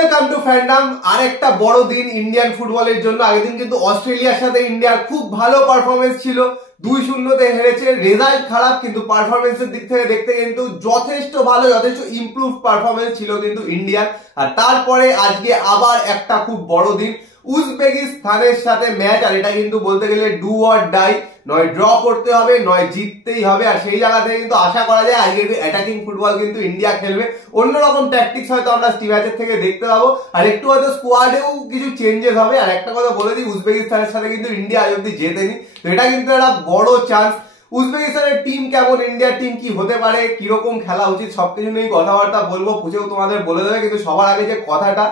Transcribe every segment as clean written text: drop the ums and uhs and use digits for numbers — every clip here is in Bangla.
Welcome to fandom. আরেকটা বড় দিন ইন্ডিয়ান ফুটবলের জন্য। আগের দিন কিন্তু অস্ট্রেলিয়ার সাথে ইন্ডিয়ার খুব ভালো পারফরমেন্স ছিল, 2-0 হেরেছে। রেজাল্ট খারাপ কিন্তু পারফরমেন্সের দিক থেকে দেখতে কিন্তু যথেষ্ট ভালো, যথেষ্ট ইমপ্রুভ পারফরমেন্স ছিল কিন্তু ইন্ডিয়ার। আর তারপরে আজকে আবার একটা খুব বড় দিন, উজবেকিস্তানের সাথে ম্যাচ। আর এটা কিন্তু বলতে গেলে ডু অর ডাই, নয় ড্র করতে হবে নয় জিততেই হবে। আর সেই জায়গা থেকে কিন্তু আশা করা যায় আজকে অ্যাটাকিং ফুটবল কিন্তু ইন্ডিয়া খেলবে। অন্যরকম ট্যাকটিক্স হয়তো আমরা ম্যাচের থেকে দেখতে পাবো, আর একটু হয়তো স্কোয়াডেও কিছু চেঞ্জেস হবে। আর একটা কথা বলে দিই, উজবেকিস্তানের সাথে কিন্তু ইন্ডিয়া আজ অব্দি জেতেনি, তো এটা কিন্তু একটা বড় চান্স। উজবেকিস্তানের টিম কেমন, ইন্ডিয়ার টিম কি হতে পারে, কিরকম খেলা উচিত, সবকিছু নিয়ে কথাবার্তা বলবো, পুছেও তোমাদের বলে দেবে। কিন্তু সবার আগে যে কথাটা,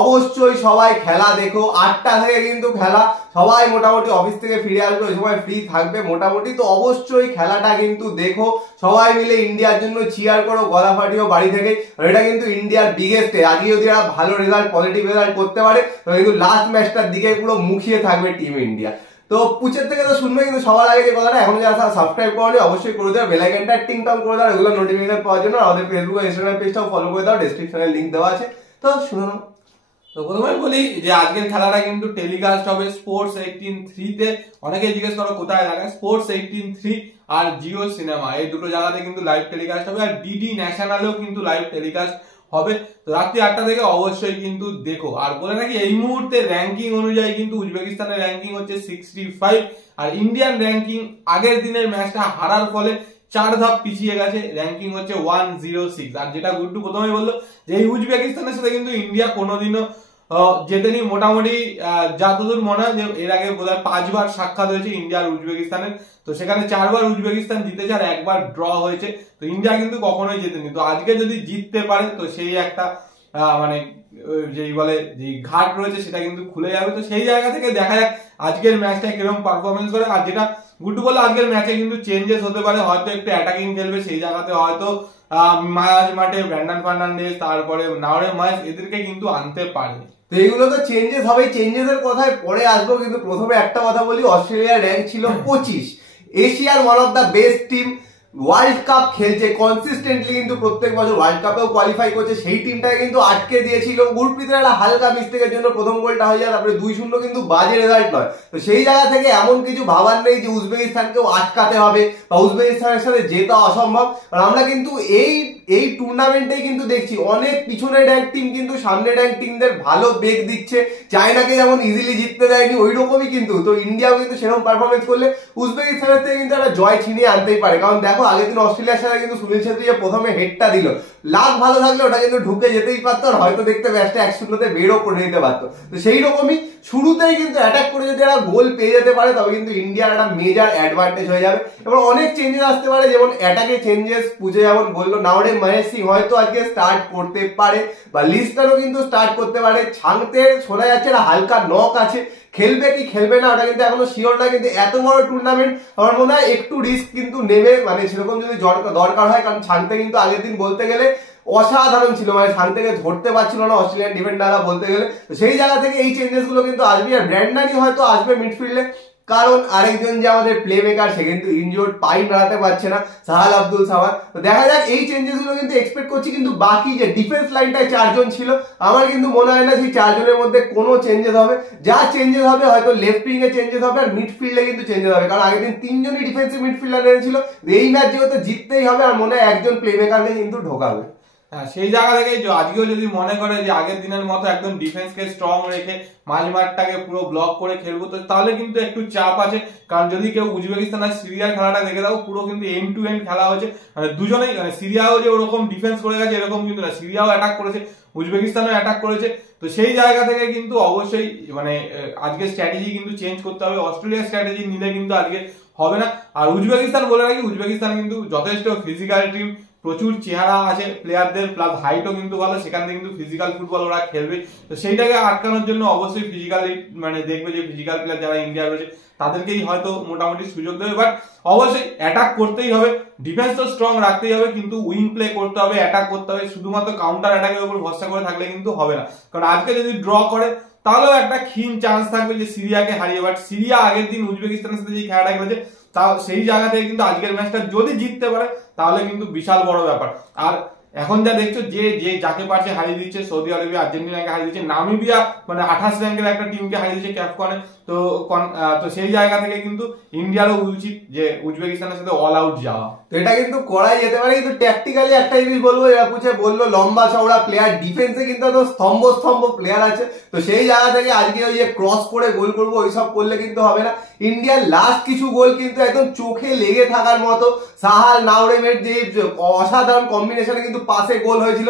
অবশ্যই সবাই খেলা দেখো। 8টা থেকে কিন্তু খেলা, সবাই মোটামুটি অফিস থেকে ফিরে আসবে, ওই সময় ফ্রি থাকবে মোটামুটি। তো অবশ্যই খেলাটা কিন্তু দেখো, সবাই মিলে ইন্ডিয়ার জন্য চিয়ার করো, গলা ফাটিও বাড়ি থেকে। এটা কিন্তু ইন্ডিয়ার বিগেস্ট ডে। আজকে যদি এরা ভালো রেজাল্ট, পজিটিভ রেজাল্ট করতে পারে, তো কিন্তু লাস্ট ম্যাচটার দিকে পুরো মুখিয়ে থাকবে টিম ইন্ডিয়া। তো পুচের থেকে তো শুনবে, কিন্তু সবার আগে যে কথাটা, এখন যারা সাবস্ক্রাইব করো অবশ্যই করে দাও, বেল আইকনটা টিং টং করে দাও এগুলো নোটিফিকেশন পাওয়ার জন্য। আমাদের ফেসবুক আর ইনস্টাগ্রাম পেজটাও ফলো করে দাও, ডেসক্রিপশনে লিংক দেওয়া আছে। তো শুনো। তো প্রথমে বলি যে আজকের খেলাটা কিন্তু টেলিকাস্ট হবে স্পোর্টস 18-3 তে। অনেকে জিজ্ঞেস করো কোথায় লাগায়, স্পোর্টস 18-3 আর জিও সিনেমা, এই দুটো জায়গাতে কিন্তু লাইভ টেলিকাস্ট হবে। আর ডিডি ন্যাশনালেও কিন্তু লাইভ টেলিকাস্ট হবে। তো রাত্রি 8টা থেকে অবশ্যই কিন্তু দেখো। আর বলে নাকি এই মুহূর্তে র্যাঙ্কিং অনুযায়ী কিন্তু উজবেকিস্তানের র্যাঙ্কিং হচ্ছে 65, আর ইন্ডিয়ান র্যাঙ্কিং আগের দিনের ম্যাচটা হারার ফলে 4 ধাপ পিছিয়ে গেছে, র্যাঙ্কিং হচ্ছে 106। আর যেটা গুড্ডু প্রথমে বললো যে এই উজবেকিস্তানের সাথে কিন্তু ইন্ডিয়া কোনোদিনও জেতেনি। মোটামুটি যতদূর মনে হয় যে এর আগে বোধহয় 5 বার সাক্ষাৎ হয়েছে ইন্ডিয়া আর উজবেকিস্তানের, তো সেখানে 4 বার উজবেকিস্তান জিতেছে আর 1 বার ড্র হয়েছে। তো ইন্ডিয়া কিন্তু কখনোই জেতেনি। তো আজকে যদি জিততে পারে তো সেই একটা মানে যেই বলে যে ঘাট রয়েছে সেটা কিন্তু খুলে যাবে। তো সেই জায়গা থেকে দেখা যাক আজকের ম্যাচটা কিরকম পারফরমেন্স করে। আর যেটা গুড্ডু বলে আজকের ম্যাচে কিন্তু চেঞ্জেস হতে পারে, হয়তো একটু অ্যাটাকিং খেলবে, সেই জায়গাতে হয়তো মায়াজ মাঠে ব্র্যান্ডন ফার্নান্ডেজ, তারপরে নাওরে মায়াজ, এদেরকে কিন্তু আনতে পারে। তো এইগুলো তো চেঞ্জেস হবে, চেঞ্জেসের কথায় পরে আসবো। কিন্তু প্রথমে একটা কথা বলি, অস্ট্রেলিয়ার র্যাঙ্ক ছিল 25, এশিয়ার one of the best team, world cup খেলছে কনসিস্টেন্টলি, কিন্তু প্রত্যেক বছর ওয়ার্ল্ড কাপেও কোয়ালিফাই করছে। সেই টিমটাকে কিন্তু আটকে দিয়েছিল গুরপ্রীতের একটা হালকা মিস্টেকের জন্য প্রথম গোলটা হয়ে যায়, তারপরে 2-0 কিন্তু বাজে রেজাল্ট নয়। তো সেই জায়গা থেকে এমন কিছু ভাবার নেই যে উজবেকিস্তানকেও আটকাতে হবে বা উজবেকিস্তানের সাথে জেতা অসম্ভব। কারণ আমরা কিন্তু এই টুর্নামেন্টেই কিন্তু দেখছি অনেক পিছনে র্যাঙ্ক টিম কিন্তু সামনে র্যাঙ্ক টিমদের ভালো বেগ দিচ্ছে। চায়নাকে যেমন ইজিলি জিততে দেয়নি, ওই রকমই কিন্তু তো ইন্ডিয়াও কিন্তু সেরকম পারফরমেন্স করলে উজবেকিস্তানের থেকে কিন্তু একটা জয় ছিনিয়ে আনতেই পারে। কারণ দেখো আগের দিন অস্ট্রেলিয়ার সাথে কিন্তু সুনীল ছেত্রী যে প্রথমে হেডটা দিল, লাক ভালো থাকলে ওটা কিন্তু ঢুকে যেতেই পারতো, আর হয়তো দেখতে ম্যাচটা 1-0 বেরও করে দিতে পারতো। তো সেই রকমই শুরুতেই কিন্তু অ্যাটাক করে যদি এরা গোল পেয়ে যেতে পারে, তবে কিন্তু ইন্ডিয়ার একটা মেজর অ্যাডভান্টেজ হয়ে যাবে। এবার অনেক চেঞ্জেস আসতে পারে, যেমন অ্যাটাকে চেঞ্জেস পুজে যেমন বললো, নাওরে মহেশ সিং হয়তো আজকে স্টার্ট করতে পারে, বা লিস্টারও কিন্তু স্টার্ট করতে পারে। ছাংতে শোনা যাচ্ছে একটা হালকা নক আছে, খেলবে কি খেলবে না ওটা কিন্তু এখনো শিওর না। কিন্তু এত বড় টুর্নামেন্ট আমার মনে হয় একটু রিস্ক কিন্তু নেবে, মানে সেরকম যদি দরকার হয়। কারণ ছাংতে কিন্তু আগের দিন বলতে গেলে অসাধারণ ছিল, মানে ছাং থেকে ধরতে পারছিল না অস্ট্রেলিয়ান ডিফেন্ডাররা বলতে গেলে। তো সেই জায়গা থেকে এই চেঞ্জেস গুলো কিন্তু আসবে। আর ব্র্যান্ডানি হয়তো আসবে মিডফিল্ডে, কারণ আরেকজন যে আমাদের প্লে মেকার সে কিন্তু ইনজোর্ড, পাই নাড়াতে পারছে না, সাহাল আব্দুল সামাদ। তো দেখা যাক, এই চেঞ্জেস গুলো কিন্তু এক্সপেক্ট করছি। কিন্তু বাকি যে ডিফেন্স লাইনটায় 4 জন ছিল, আমার কিন্তু মনে হয় না সেই 4 জনের মধ্যে কোনো চেঞ্জেস হবে। যা চেঞ্জেস হবে হয়তো লেফট উইং এ চেঞ্জেস হবে, আর মিডফিল্ডে কিন্তু চেঞ্জেস হবে। কারণ আগের দিন 3 জনই ডিফেন্সিভ মিডফিল্ডার এনেছিল, এই ম্যাচ যেহেতু জিততেই হবে, আর মনে হয় একজন প্লে মেকারকে কিন্তু ঢোকাবে। হ্যাঁ, সেই জায়গা থেকে আজকেও যদি মনে করে যে আগের দিনের মতো একদম ডিফেন্সকে স্ট্রং রেখে মাঝ মাঠটাকে পুরো ব্লক করে খেলবো, তো তাহলে কিন্তু একটু চাপ আছে। কারণ যদি কেউ উজবেকিস্তান আর সিরিয়ার খেলাটা দেখে দাও, পুরো কিন্তু এন্ড টু এন্ড খেলা হয়েছে। মানে দুজনেই, মানে সিরিয়াও যে ওরকম ডিফেন্স করে গেছে এরকম কিন্তু না, সিরিয়াও অ্যাটাক করেছে, উজবেকিস্তানও অ্যাটাক করেছে। তো সেই জায়গা থেকে কিন্তু অবশ্যই মানে আজকে স্ট্র্যাটেজি কিন্তু চেঞ্জ করতে হবে। অস্ট্রেলিয়ার স্ট্র্যাটেজি নিলে কিন্তু আজকে হবে না। আর উজবেকিস্তান বলে রাখি, উজবেকিস্তান কিন্তু যথেষ্ট ফিজিক্যাল টিম, প্রচুর চেহারা আছে প্লেয়ারদের, প্লাস হাইটও কিন্তু ভালো, সেখান থেকে কিন্তু ফিজিক্যাল ফুটবল ওরা খেলবে। তো সেইটাকে আটকানোর জন্য অবশ্যই ফিজিক্যালি মানে দেখবে যে ফিজিক্যাল প্লেয়ার যারা ইন্ডিয়া রয়েছে তাদেরকেই হয়তো মোটামুটি সুযোগ দেবে। বাট অবশ্যই অ্যাটাক করতেই হবে, ডিফেন্স তো স্ট্রং রাখতেই হবে, কিন্তু উইং প্লে করতে হবে, অ্যাটাক করতে হবে। শুধুমাত্র কাউন্টার অ্যাটাকের উপর ভরসা করে থাকলে কিন্তু হবে না। কারণ আজকে যদি ড্র করে তাহলেও একটা ক্ষীণ চান্স থাকবে যে সিরিয়াকে হারিয়ে। বাট সিরিয়া আগের দিন উজবেকিস্তানের সাথে যে খেলাটা খেলেছে, তাও সেই জায়গা থেকে কিন্তু আজকের ম্যাচটা যদি জিততে পারে তাহলে কিন্তু বিশাল বড় ব্যাপার। আর এখন যা দেখছো যে যে যাকে পারছে হারিয়ে দিচ্ছে, সৌদি আরবিয়া আর্জেন্টিনাকে হারিয়ে দিচ্ছে, নামিবিয়া মানে 28 র্যাঙ্কের একটা টিমকে হারিয়ে দিচ্ছে ক্যাফকনে। তো তো সেই জায়গা থেকে কিন্তু ইন্ডিয়ারও উচিত যে উজবেকিস্তানের সাথে অল আউট যাওয়া। তো এটা কিন্তু করাই যেতে পারে, কিন্তু ট্যাকটিক্যালি একটা জিনিস বলবো, এরা পুছে বললো লম্বা চওড়া প্লেয়ার, ডিফেন্সে কিন্তু একদম স্তম্ভ স্তম্ভ প্লেয়ার আছে। তো সেই জায়গা থেকে আজকে ওই যে ক্রস করে গোল করবো ওইসব করলে কিন্তু হবে না। ইন্ডিয়ার লাস্ট কিছু গোল কিন্তু একদম চোখে লেগে থাকার মতো, সাহাল নাওরেমের যে অসাধারণ কম্বিনেশনে কিন্তু পাশে গোল হয়েছিল।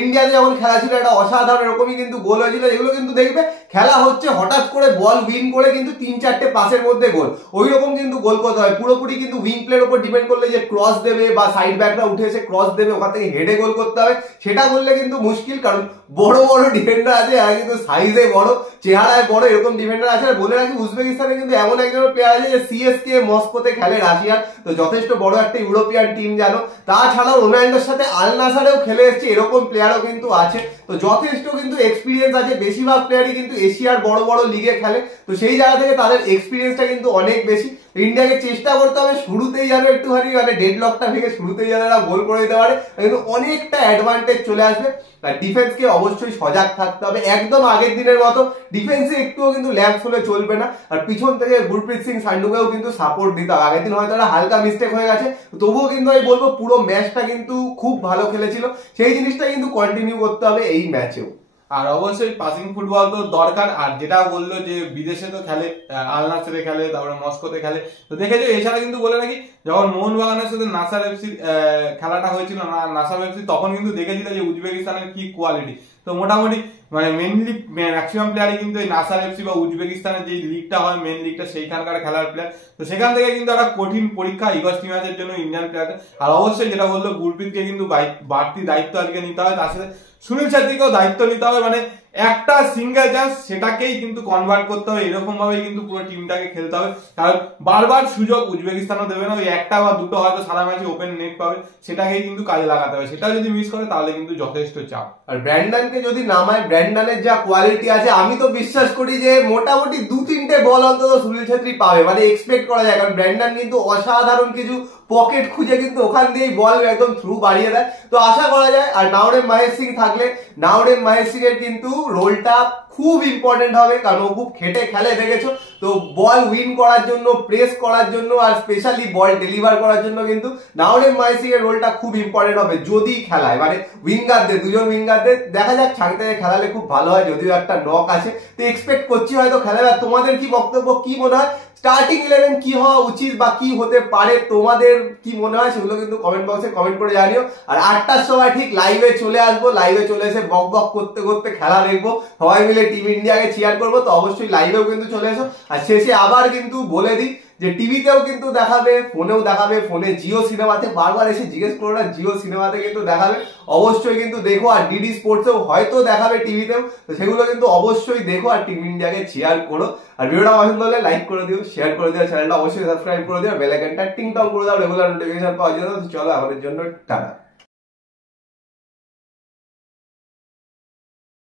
ইন্ডিয়াতে যখন খেলা ছিল একটা অসাধারণ এরকমই কিন্তু গোল হয়েছিল। এগুলো কিন্তু দেখবে খেলা হচ্ছে হঠাৎ করে বল উইন করে কিন্তু 3-4টে পাসের মধ্যে গোল, ওই রকম কিন্তু গোল করতে হয়। পুরোপুরি কিন্তু উইং প্লের উপর ডিপেন্ড করলে যে ক্রস দেবে বা সাইড ব্যাকরা উঠে এসে ক্রস দেবে, ওখান থেকে হেডে গোল করতে হবে, সেটা করলে কিন্তু মুশকিল। কারণ বড় বড় ডিফেন্ডার আছে, আর কিন্তু সাইজে বড়, চেহারায় বড়, এরকম ডিফেন্ডার আছে। আর বলে রাখি উজবেকিস্তানে কিন্তু এমন একজন প্লেয়ার আছে যে সিএসকে মস্কোতে খেলে, রাশিয়ার, তো যথেষ্ট বড় একটা ইউরোপিয়ান টিম জানো। তাছাড়াও রোনাল্ডোর সাথে আল নাসারেও খেলে এসেছে, এরকম প্লেয়ারও কিন্তু আছে। তো যথেষ্ট কিন্তু এক্সপিরিয়েন্স আছে, বেশিরভাগ প্লেয়ারই কিন্তু এশিয়ার বড় বড় লিগে খেলে। তো সেই জায়গা থেকে তাদের এক্সপিরিয়েন্সটা কিন্তু অনেক বেশি। ইন্ডিয়াকে চেষ্টা করতে হবে শুরুতেই যেন একটুখানি মানে ডেড লকটা ভেঙে শুরুতেই যেন এরা গোল করে দিতে পারে, কিন্তু অনেকটা অ্যাডভান্টেজ চলে আসবে। আর ডিফেন্সকে অবশ্যই সজাগ থাকতে হবে, একদম আগের দিনের মতো ডিফেন্সে একটুও কিন্তু ল্যাপস হলে চলবে না। আর পিছন থেকে গুরপ্রীত সিং সান্ডুকেও কিন্তু সাপোর্ট দিতে হবে। আগের দিন হয়তো একটা হালকা মিস্টেক হয়ে গেছে, তবুও কিন্তু আমি বলবো পুরো ম্যাচটা কিন্তু খুব ভালো খেলেছিল, সেই জিনিসটা কিন্তু কন্টিনিউ করতে হবে এই ম্যাচেও। আর অবশ্যই পাসিং ফুটবল তো দরকার। আর যেটা বললো যে বিদেশে তো খেলে, আল নাসরে খেলে, তারপরে মস্কোতে খেলে। তো দেখেছো এছাড়া কিন্তু বলে রাখি যখন মোহনবাগানের সাথে নাসার এফসির খেলাটা হয়েছিল, নাসার এফসি, তখন কিন্তু দেখেছিল যে উজবেকিস্তানের কি কোয়ালিটি। তো মোটামুটি মানে মেনলি ম্যাক্সিমাম প্লেয়ারই কিন্তু এই নাসার এফসি বা উজবেকিস্তানের যে লিগটা হয় মেন লিগটা, সেইখানকার খেলার প্লেয়ার। তো সেখান থেকে কিন্তু একটা কঠিন পরীক্ষা ইগস্ট ম্যাচের জন্য ইন্ডিয়ান প্লেয়ার। আর অবশ্যই যেটা বললো গুরপ্রীতকে কিন্তু বাড়তি দায়িত্ব আজকে নিতে হবে, তার সাথে সুনীল ছেত্রীকেও দায়িত্ব নিতে হবে। মানে একটা সিঙ্গেল চান্স সেটাকেই কিন্তু কনভার্ট করতে হবে, এরকম ভাবে কিন্তু পুরো টিমটাকে খেলতে হবে। কারণ বারবার সুযোগ উজবেকিস্তানও দেবে না, ওই একটা বা দুটো হয়তো সারা ম্যাচে ওপেন নেট পাবে, সেটাকেই কিন্তু কাজে লাগাতে হবে। সেটা যদি মিস করে তাহলে কিন্তু যথেষ্ট চাপ। আর ব্র্যান্ডনকে যদি নামায়, ব্র্যান্ডনের যা কোয়ালিটি আছে আমি তো বিশ্বাস করি যে মোটামুটি 2-3টে বল অন্তত সুনীল ছেত্রী পাবে, মানে এক্সপেক্ট করা যায়। কারণ ব্র্যান্ডন কিন্তু অসাধারণ কিছু পকেট খুঁজে কিন্তু ওখান দিয়েই বল একদম থ্রু বাড়িয়ে দেয়, তো আশা করা যায়। আর নাওরেম মাহেশ সিং থাকলে, নাওরেম মাহেশ সিং এর কিন্তু রোলটা খুব ইম্পর্টেন্ট হবে, কারণ ও খুব খেটে খেলে দেখেছো। তো বল উইন করার জন্য, প্রেস করার জন্য, আর স্পেশালি বল ডেলিভার করার জন্য কিন্তু নাওরেম মাহেশ সিং এর রোলটা খুব ইম্পর্টেন্ট হবে যদি খেলায়। মানে উইঙ্গারদের, দুজন উইঙ্গারদের দেখা যাক, ছাড়তে খেলালে খুব ভালো হয়, যদিও একটা নক আছে। তো এক্সপেক্ট করছি হয়তো খেলাবে। তোমাদের কি বক্তব্য, কি মনে হয় স্টার্টিং 11 কি হওয়া উচিত বা কি হতে পারে, তোমাদের কি মনে হয় সেগুলো কিন্তু কমেন্ট বক্সে কমেন্ট করে জানিও। আর 8টার সময় ঠিক লাইভে চলে আসবো, লাইভে চলে এসে বক বক করতে করতে খেলা দেখবো, সবাই মিলে টিম ইন্ডিয়াকে চিয়ার করবো। তো অবশ্যই লাইভেও কিন্তু চলে এসো। আর শেষে আবার কিন্তু বলে দিই যে টিভিতেও কিন্তু দেখাবে, ফোনেও দেখাবে। ফোনে জিও সিনেমাতে, বারবার এসে জিজ্ঞেস করো না, জিও সিনেমাতে কিন্তু দেখাবে, অবশ্যই কিন্তু দেখো। আর ডিডি স্পোর্টসেও হয়তো দেখাবে টিভিতেও, তো সেগুলো কিন্তু অবশ্যই দেখো আর টিম ইন্ডিয়াকে চিয়ার করো। আর ভিডিওটা পছন্দ হলে লাইক করে দিও, শেয়ার করে দিও, চ্যানেলটা অবশ্যই সাবস্ক্রাইব করে দিও, বেল আইকনটা টিং টং করে দাও রেগুলার নোটিফিকেশন পাওয়ার জন্য। চলো আমাদের জন্য টাটা।